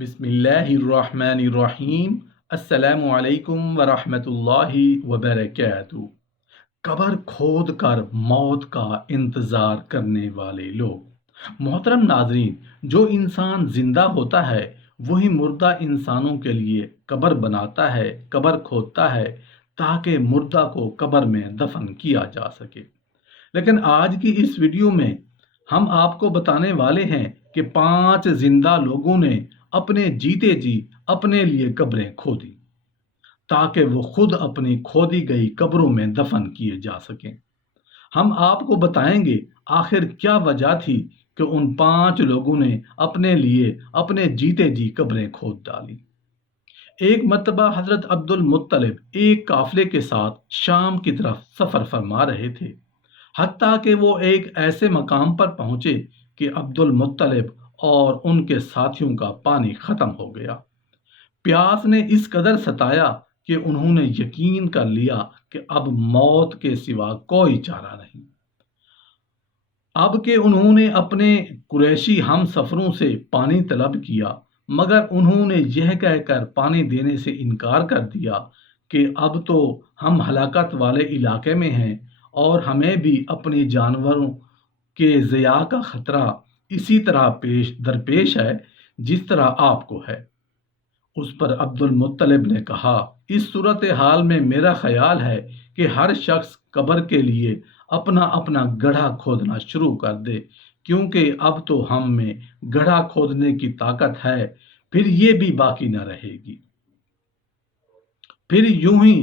بسم اللہ الرحمن الرحیم۔ السلام علیکم ورحمۃ اللہ وبرکاتہ۔ قبر کھود کر موت کا انتظار کرنے والے لوگ۔ محترم ناظرین، جو انسان زندہ ہوتا ہے وہی مردہ انسانوں کے لیے قبر بناتا ہے، قبر کھودتا ہے تاکہ مردہ کو قبر میں دفن کیا جا سکے۔ لیکن آج کی اس ویڈیو میں ہم آپ کو بتانے والے ہیں کہ 5 زندہ لوگوں نے اپنے جیتے جی اپنے لیے قبریں کھودی تاکہ وہ خود اپنی کھودی گئی قبروں میں دفن کیے جا سکیں۔ ہم آپ کو بتائیں گے آخر کیا وجہ تھی کہ ان 5 لوگوں نے اپنے لیے اپنے جیتے جی قبریں کھود ڈالی۔ ایک مرتبہ حضرت عبد المطلب ایک قافلے کے ساتھ شام کی طرف سفر فرما رہے تھے، حتیٰ کہ وہ ایک ایسے مقام پر پہنچے کہ عبد المطلب اور ان کے ساتھیوں کا پانی ختم ہو گیا۔ پیاس نے اس قدر ستایا کہ انہوں نے یقین کر لیا کہ اب موت کے سوا کوئی چارہ نہیں۔ اب کہ انہوں نے اپنے قریشی ہم سفروں سے پانی طلب کیا، مگر انہوں نے یہ کہہ کر پانی دینے سے انکار کر دیا کہ اب تو ہم ہلاکت والے علاقے میں ہیں اور ہمیں بھی اپنی جانوروں کے ضیاع کا خطرہ اسی طرح درپیش ہے جس طرح آپ کو ہے۔ اس پر عبد المطلب نے کہا، اس صورتحال میں میرا خیال ہے کہ ہر شخص قبر کے لیے اپنا اپنا گڑھا کھودنا شروع کر دے، کیونکہ اب تو ہم میں گڑھا کھودنے کی طاقت ہے، پھر یہ بھی باقی نہ رہے گی۔ پھر یوں ہی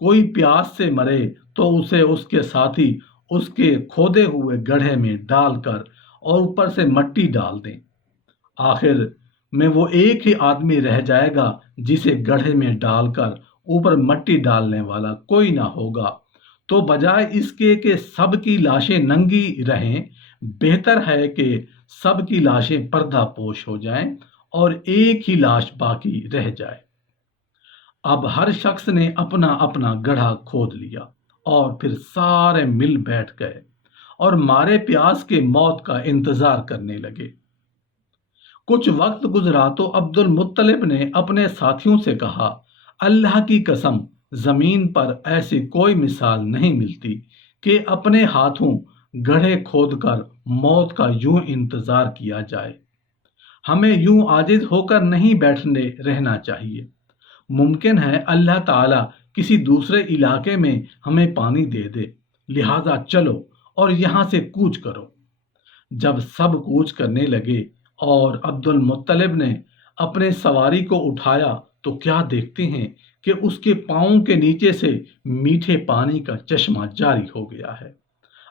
کوئی پیاس سے مرے تو اسے اس کے ساتھی اس کے کھودے ہوئے گڑھے میں ڈال کر اور اوپر سے مٹی ڈال دیں۔ آخر میں وہ ایک ہی آدمی رہ جائے گا جسے گڑھے میں ڈال کر اوپر مٹی ڈالنے والا کوئی نہ ہوگا۔ تو بجائے اس کے کہ سب کی لاشیں ننگی رہیں، بہتر ہے کہ سب کی لاشیں پردہ پوش ہو جائیں اور ایک ہی لاش باقی رہ جائے۔ اب ہر شخص نے اپنا اپنا گڑھا کھود لیا اور پھر سارے مل بیٹھ گئے اور مارے پیاس کے موت کا انتظار کرنے لگے۔ کچھ وقت گزرا تو عبد المطلب نے اپنے ساتھیوں سے کہا، اللہ کی قسم زمین پر ایسی کوئی مثال نہیں ملتی کہ اپنے ہاتھوں گڑھے کھود کر موت کا یوں انتظار کیا جائے۔ ہمیں یوں عاجز ہو کر نہیں بیٹھنے رہنا چاہیے۔ ممکن ہے اللہ تعالیٰ کسی دوسرے علاقے میں ہمیں پانی دے دے، لہذا چلو اور یہاں سے کوچ کرو۔ جب سب کوچ کرنے لگے اور عبد المطلب نے اپنے سواری کو اٹھایا تو کیا دیکھتے ہیں کہ اس کے پاؤں کے نیچے سے میٹھے پانی کا چشمہ جاری ہو گیا ہے۔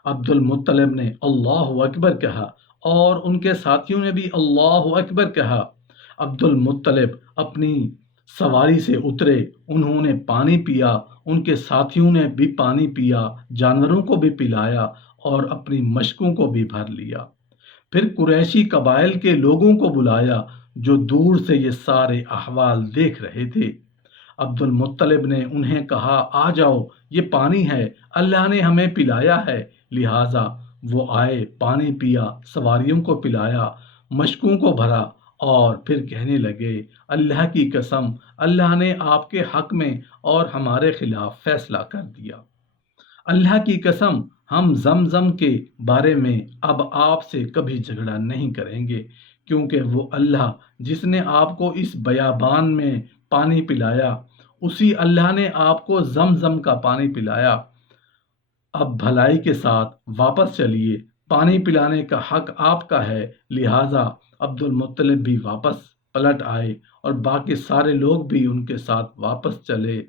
عبد المطلب نے اللہ اکبر کہا اور ان کے ساتھیوں نے بھی اللہ اکبر کہا۔ عبد المطلب اپنی سواری سے اترے، انہوں نے پانی پیا، ان کے ساتھیوں نے بھی پانی پیا، جانوروں کو بھی پلایا اور اپنی مشکوں کو بھی بھر لیا۔ پھر قریشی قبائل کے لوگوں کو بلایا جو دور سے یہ سارے احوال دیکھ رہے تھے۔ عبد المطلب نے انہیں کہا، آ جاؤ، یہ پانی ہے، اللہ نے ہمیں پلایا ہے۔ لہٰذا وہ آئے، پانی پیا، سواریوں کو پلایا، مشکوں کو بھرا اور پھر کہنے لگے، اللہ کی قسم اللہ نے آپ کے حق میں اور ہمارے خلاف فیصلہ کر دیا۔ اللہ کی قسم ہم زمزم کے بارے میں اب آپ سے کبھی جھگڑا نہیں کریں گے، کیونکہ وہ اللہ جس نے آپ کو اس بیابان میں پانی پلایا، اسی اللہ نے آپ کو زمزم کا پانی پلایا۔ اب بھلائی کے ساتھ واپس چلیے، پانی پلانے کا حق آپ کا ہے۔ لہٰذا عبد المطلب بھی واپس پلٹ آئے اور باقی سارے لوگ بھی ان کے ساتھ واپس چلے۔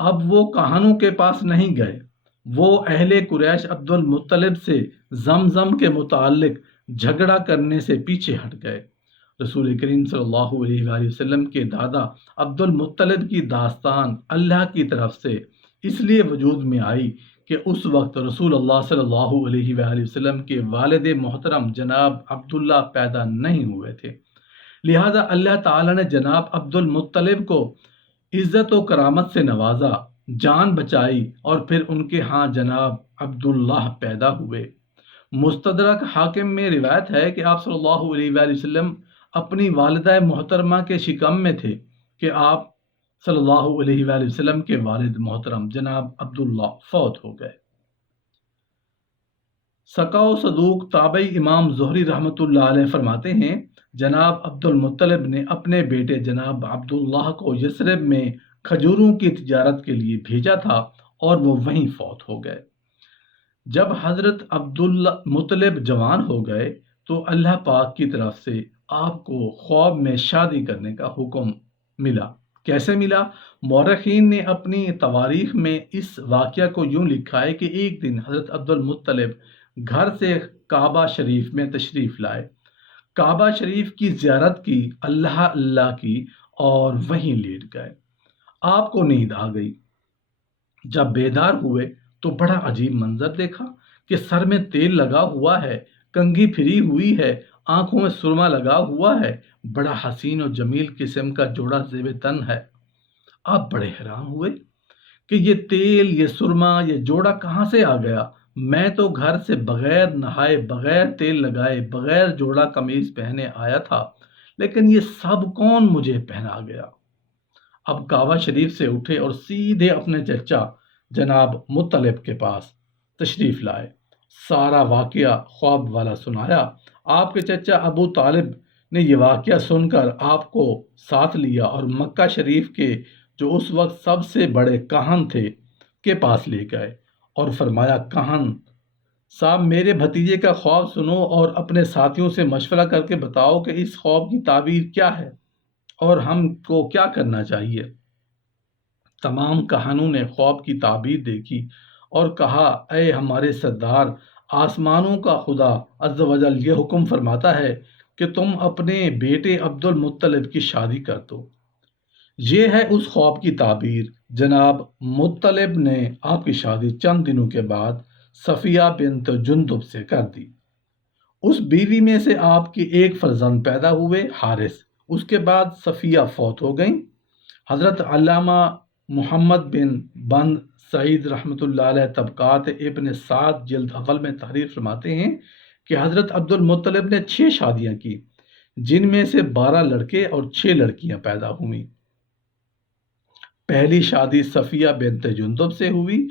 اب وہ کہانوں کے پاس نہیں گئے، وہ اہل قریش عبد المطلب سے زمزم کے متعلق جھگڑا کرنے سے پیچھے ہٹ گئے۔ رسول کریم صلی اللہ علیہ وآلہ وسلم کے دادا عبد المطلب کی داستان اللہ کی طرف سے اس لیے وجود میں آئی کہ اس وقت رسول اللہ صلی اللہ علیہ وآلہ وسلم کے والد محترم جناب عبداللہ پیدا نہیں ہوئے تھے۔ لہٰذا اللہ تعالیٰ نے جناب عبد المطلب کو عزت و کرامت سے نوازا، جان بچائی اور پھر ان کے ہاں جناب عبداللہ پیدا ہوئے۔ مستدرک حاکم میں روایت ہے کہ آپ صلی اللہ علیہ وآلہ وسلم اپنی والدہ محترمہ کے شکم میں تھے کہ آپ صلی اللہ علیہ وآلہ وسلم کے والد محترم جناب عبداللہ فوت ہو گئے۔ سقا و صدوق تابعی امام زہری رحمۃ اللہ علیہ فرماتے ہیں جناب عبد المطلب نے اپنے بیٹے جناب عبداللہ کو یثرب میں کھجوروں کی تجارت کے لیے بھیجا تھا اور وہ وہیں فوت ہو گئے۔ جب حضرت عبدالمطلب جوان ہو گئے تو اللہ پاک کی طرف سے آپ کو خواب میں شادی کرنے کا حکم ملا۔ کیسے ملا؟ مورخین نے اپنی تواریخ میں اس واقعہ کو یوں لکھا ہے کہ ایک دن حضرت عبدالمطلب گھر سے کعبہ شریف میں تشریف لائے، کعبہ شریف کی زیارت کی، اللہ اللہ کی اور وہیں لیٹ گئے۔ آپ کو نیند آ گئی۔ جب بیدار ہوئے تو بڑا عجیب منظر دیکھا کہ سر میں تیل لگا ہوا ہے، کنگھی پھری ہوئی ہے، آنکھوں میں سرما لگا ہوا ہے، بڑا حسین اور جمیل قسم کا جوڑا زیب تن ہے۔ آپ بڑے حیران ہوئے کہ یہ تیل، یہ سرما، یہ جوڑا کہاں سے آ گیا؟ میں تو گھر سے بغیر نہائے، بغیر تیل لگائے، بغیر جوڑا قمیض پہنے آیا تھا، لیکن یہ سب کون مجھے پہنا گیا؟ اب کعبہ شریف سے اٹھے اور سیدھے اپنے چچا جناب مطلب کے پاس تشریف لائے، سارا واقعہ خواب والا سنایا۔ آپ کے چچا ابو طالب نے یہ واقعہ سن کر آپ کو ساتھ لیا اور مکہ شریف کے جو اس وقت سب سے بڑے کاہن تھے کے پاس لے گئے اور فرمایا، کاہن صاحب میرے بھتیجے کا خواب سنو اور اپنے ساتھیوں سے مشورہ کر کے بتاؤ کہ اس خواب کی تعبیر کیا ہے اور ہم کو کیا کرنا چاہیے۔ تمام کہانوں نے خواب کی تعبیر دیکھی اور کہا، اے ہمارے سردار، آسمانوں کا خدا عز و جل یہ حکم فرماتا ہے کہ تم اپنے بیٹے عبد المطلب کی شادی کر دو۔ یہ ہے اس خواب کی تعبیر۔ جناب مطلب نے آپ کی شادی چند دنوں کے بعد صفیہ بنت جندب سے کر دی۔ اس بیوی میں سے آپ کی ایک فرزند پیدا ہوئے، حارث۔ اس کے بعد صفیہ فوت ہو گئیں۔ حضرت علامہ محمد بن بند سعید رحمۃ اللہ علیہ طبقات ابن سعد جلد اول میں تحریر فرماتے ہیں کہ حضرت عبد المطلب نے 6 شادیاں کی، جن میں سے 12 لڑکے اور 6 لڑکیاں پیدا ہوئیں۔ پہلی شادی صفیہ بنت جندب سے ہوئی،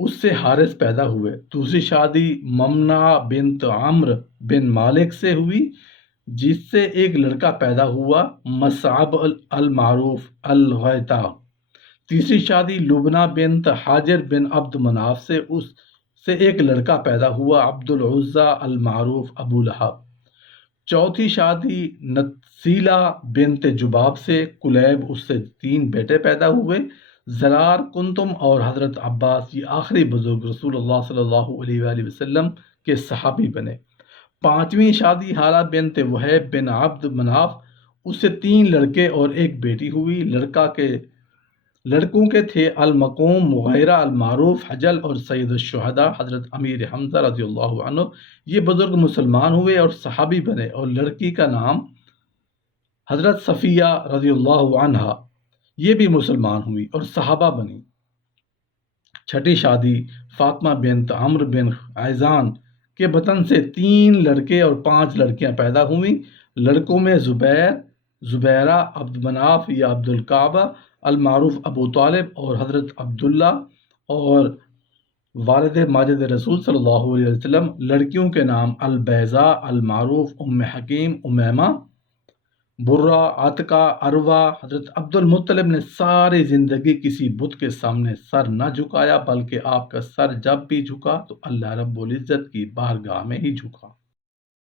اس سے حارث پیدا ہوئے۔ دوسری شادی ممنع بنت عمرو بن مالک سے ہوئی، جس سے ایک لڑکا پیدا ہوا، مصعب المعروف الغیتا۔ تیسری شادی لبنہ بنت حاجر بن عبد مناف سے، اس سے ایک لڑکا پیدا ہوا، عبد العزیٰ المعروف ابو لہب۔ چوتھی شادی نسیلہ بنت جباب سے، کلیب، اس سے 3 بیٹے پیدا ہوئے، زرار، کنتم اور حضرت عباس۔ یہ آخری بزرگ رسول اللہ صلی اللہ علیہ وآلہ وسلم کے صحابی بنے۔ پانچویں شادی حالہ بنت وہیب بن عبد مناف، اس سے 3 لڑکے اور ایک بیٹی ہوئی۔ لڑکوں کے تھے المقوم، مغیرہ المعروف، حجل اور سید الشہداء حضرت امیر حمزہ رضی اللہ عنہ۔ یہ بزرگ مسلمان ہوئے اور صحابی بنے، اور لڑکی کا نام حضرت صفیہ رضی اللہ عنہا، یہ بھی مسلمان ہوئی اور صحابہ بنی۔ چھٹی شادی فاطمہ بنت عمرو بن عیزان کے بطن سے 3 لڑکے اور 5 لڑکیاں پیدا ہوئیں۔ لڑکوں میں زبیر، زبیرہ، عبد مناف یا عبد الکعبہ المعروف ابو طالب اور حضرت عبداللہ اور والد ماجد رسول صلی اللہ علیہ وسلم۔ لڑکیوں کے نام البیضاء المعروف ام حکیم، امیمہ، برہ، عتقہ، عروہ۔ حضرت عبد المطلب نے ساری زندگی کسی بت کے سامنے سر نہ جھکایا، بلکہ آپ کا سر جب بھی جھکا تو اللہ رب العزت کی بارگاہ میں ہی جھکا۔